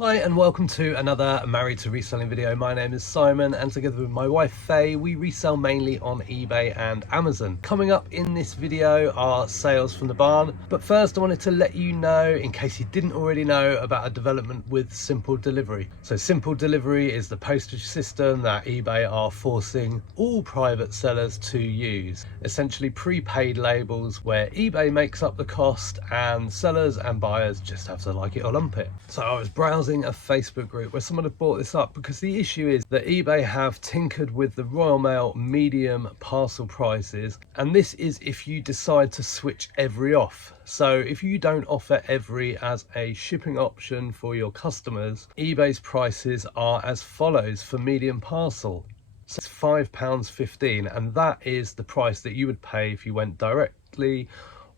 Hi and welcome to another Married to Reselling video. My name is Simon and together with my wife Faye, we resell mainly on eBay and Amazon. Coming up in this video are sales from the barn, but first I wanted to let you know, in case you didn't already know, about a development with Simple Delivery. So Simple Delivery is the postage system that eBay are forcing all private sellers to use. Essentially prepaid labels where eBay makes up the cost and sellers and buyers just have to like it or lump it. So I was browsing a Facebook group where someone had brought this up because the issue is that eBay have tinkered with the Royal Mail medium parcel prices, and this is if you decide to switch every off. So if you don't offer every as a shipping option for your customers, eBay's prices are as follows for medium parcel. So it's £5.15, and that is the price that you would pay if you went directly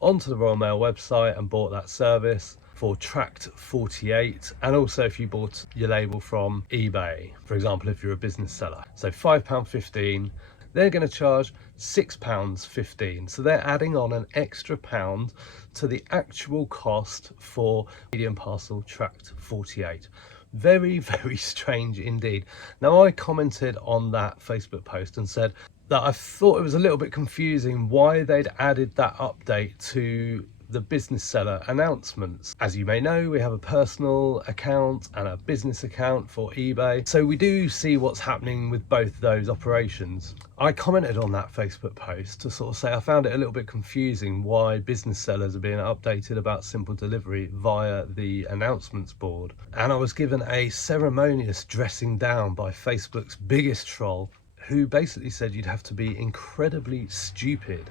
onto the Royal Mail website and bought that service for tracked 48, and also if you bought your label from eBay, for example, if you're a business seller. So £5.15, they're going to charge £6.15, so they're adding on an extra pound to the actual cost for medium parcel tracked 48. Very, very strange indeed. Now, I commented on that Facebook post and said that I thought it was a little bit confusing why they'd added that update to the business seller announcements. As you may know, we have a personal account and a business account for eBay, so we do see what's happening with both those operations. I commented on that Facebook post to sort of say I found it a little bit confusing why business sellers are being updated about Simple Delivery via the announcements board, and I was given a ceremonious dressing down by Facebook's biggest troll, who basically said you'd have to be incredibly stupid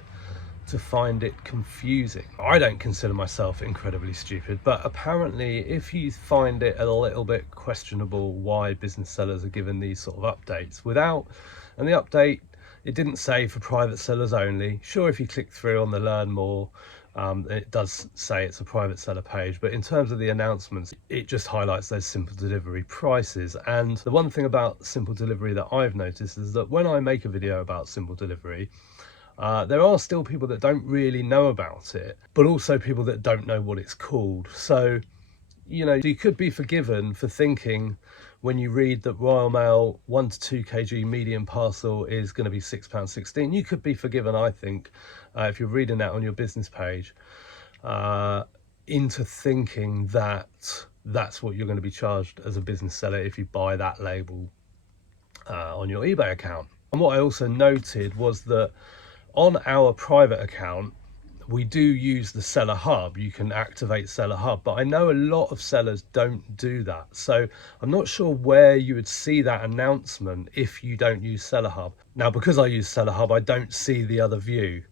to find it confusing. I don't consider myself incredibly stupid, but apparently if you find it a little bit questionable why business sellers are given these sort of updates without, and the update, it didn't say for private sellers only. Sure, if you click through on the learn more, it does say it's a private seller page, but in terms of the announcements, it just highlights those Simple Delivery prices. And the one thing about Simple Delivery that I've noticed is that when I make a video about Simple Delivery, there are still people that don't really know about it, but also people that don't know what it's called. So, you know, you could be forgiven for thinking when you read that Royal Mail 1 to 2 kg medium parcel is going to be £6.16. You could be forgiven, I think, if you're reading that on your business page, into thinking that that's what you're going to be charged as a business seller if you buy that label on your eBay account. And what I also noted was that on our private account, we do use the Seller Hub. You can activate Seller Hub, but I know a lot of sellers don't do that. So I'm not sure where you would see that announcement if you don't use Seller Hub. Now, because I use Seller Hub, I don't see the other view.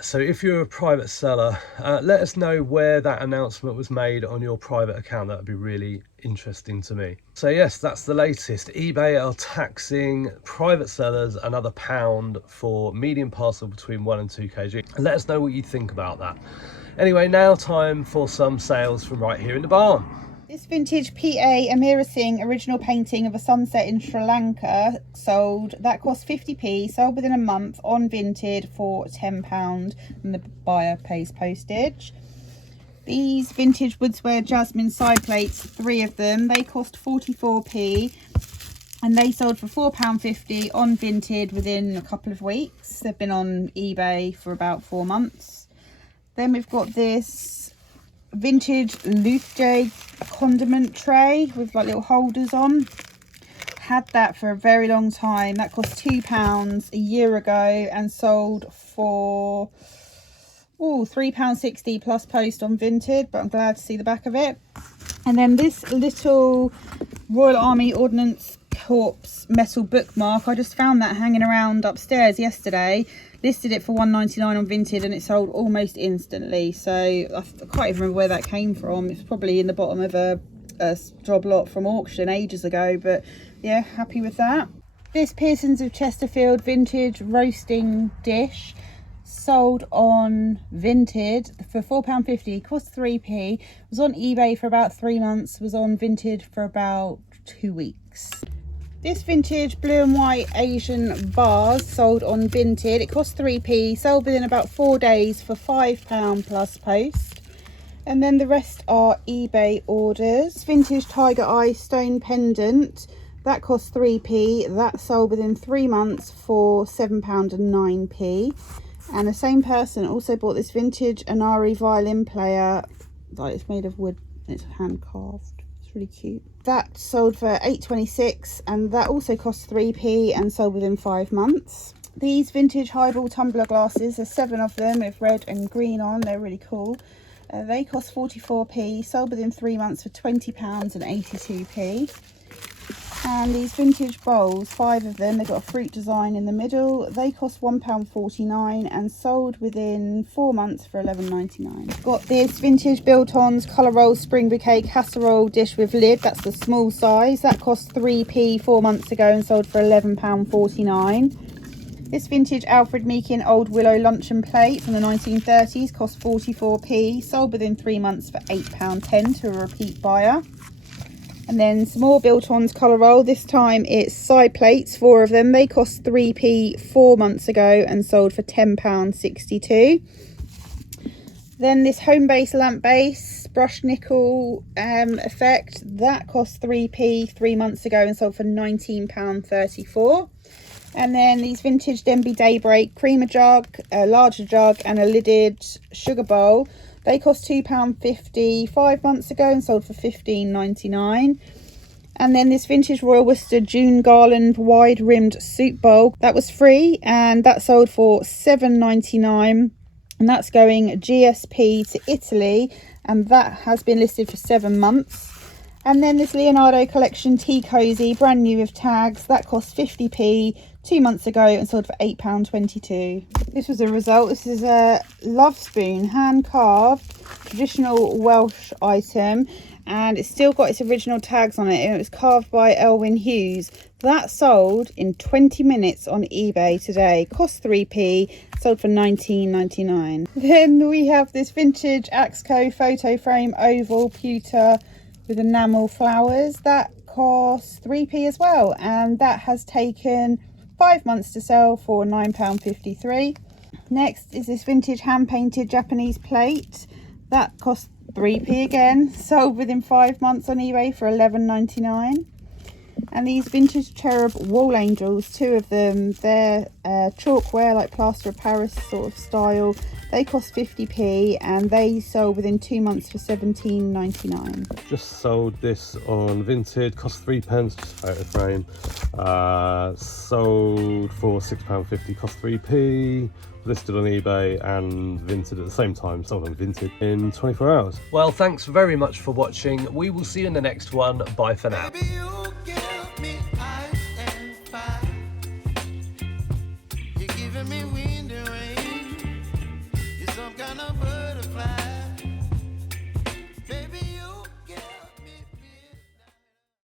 So if you're a private seller, let us know where that announcement was made on your private account. That would be really interesting to me. So yes, that's the latest. eBay are taxing private sellers another £1 for medium parcel between 1 and 2 kg. And let us know what you think about that. Anyway, now time for some sales from right here in the barn. This vintage PA Amira Singh original painting of a sunset in Sri Lanka sold. That cost 50p, sold within a month, on Vinted for £10, and the buyer pays postage. These vintage woodsware jasmine side plates, 3 of them, they cost 44p, and they sold for £4.50 on Vinted within a couple of weeks. They've been on eBay for about 4 months. Then we've got this vintage Luthjay condiment tray with like little holders on. Had that for a very long time. That cost £2 a year ago and sold for £3.60 plus post on Vinted, but I'm glad to see the back of it. And then this little Royal Army Ordnance Corps metal bookmark, I just found that hanging around upstairs yesterday. Listed it for £1.99 on Vinted and it sold almost instantly. So I can't even remember where that came from. It's probably in the bottom of a job lot from auction ages ago, but yeah, happy with that. This Pearson's of Chesterfield vintage roasting dish sold on Vinted for £4.50, cost 3p, was on eBay for about 3 months, was on Vinted for about 2 weeks. This vintage blue and white Asian vase sold on Vinted. It cost 3p, sold within about 4 days for £5 plus post. And then the rest are eBay orders. Vintage tiger eye stone pendant, that cost 3p. That sold within 3 months for £7.09. And the same person also bought this vintage Anari violin player. Like, it's made of wood, it's hand carved. It's really cute. That sold for £8.26, and that also cost 3p and sold within 5 months. These vintage highball tumbler glasses, there's 7 of them with red and green on. They're really cool. They cost 44p, sold within 3 months for £20.82. And these vintage bowls, 5 of them, they've got a fruit design in the middle. They cost £1.49 and sold within 4 months for £11.99. Got this vintage Biltons colour roll spring bouquet casserole dish with lid. That's the small size. That cost 3p 4 months ago and sold for £11.49. This vintage Alfred Meekin Old Willow luncheon plate from the 1930s cost 44p, sold within 3 months for £8.10 to a repeat buyer. And then some more Biltons colour roll. This time it's side plates, 4 of them. They cost 3p 4 months ago and sold for £10.62. Then this home base lamp base brushed nickel effect, that cost 3p 3 months ago and sold for £19.34. And then these vintage Denby Daybreak creamer jug, a larger jug and a lidded sugar bowl. They cost £2.50 5 months ago and sold for £15.99. And then this vintage Royal Worcester June Garland wide rimmed soup bowl, that was free and that sold for £7.99. And that's going GSP to Italy, and that has been listed for 7 months. And then this Leonardo collection tea cozy, brand new with tags, that cost 50p 2 months ago and sold for £8.22. This was a result. This is a love spoon, hand carved, traditional Welsh item, and it's still got its original tags on it. It was carved by Elwyn Hughes. That sold in 20 minutes on eBay today. Cost 3p, sold for £19.99. Then we have this vintage Axco photo frame oval pewter with enamel flowers. That costs 3p as well, and that has taken 5 months to sell for £9.53. Next is this vintage hand painted Japanese plate. That costs 3p again, sold within 5 months on eBay for £11.99. And these vintage cherub wall angels, 2 of them, they're chalkware, like plaster of Paris sort of style. They cost 50p and they sold within 2 months for £17.99. Just sold this on Vinted, cost 3p, just photo frame. Sold for £6.50, cost 3p. Listed on eBay and Vinted at the same time, sold on Vinted in 24 hours. Well, thanks very much for watching. We will see you in the next one. Bye for now.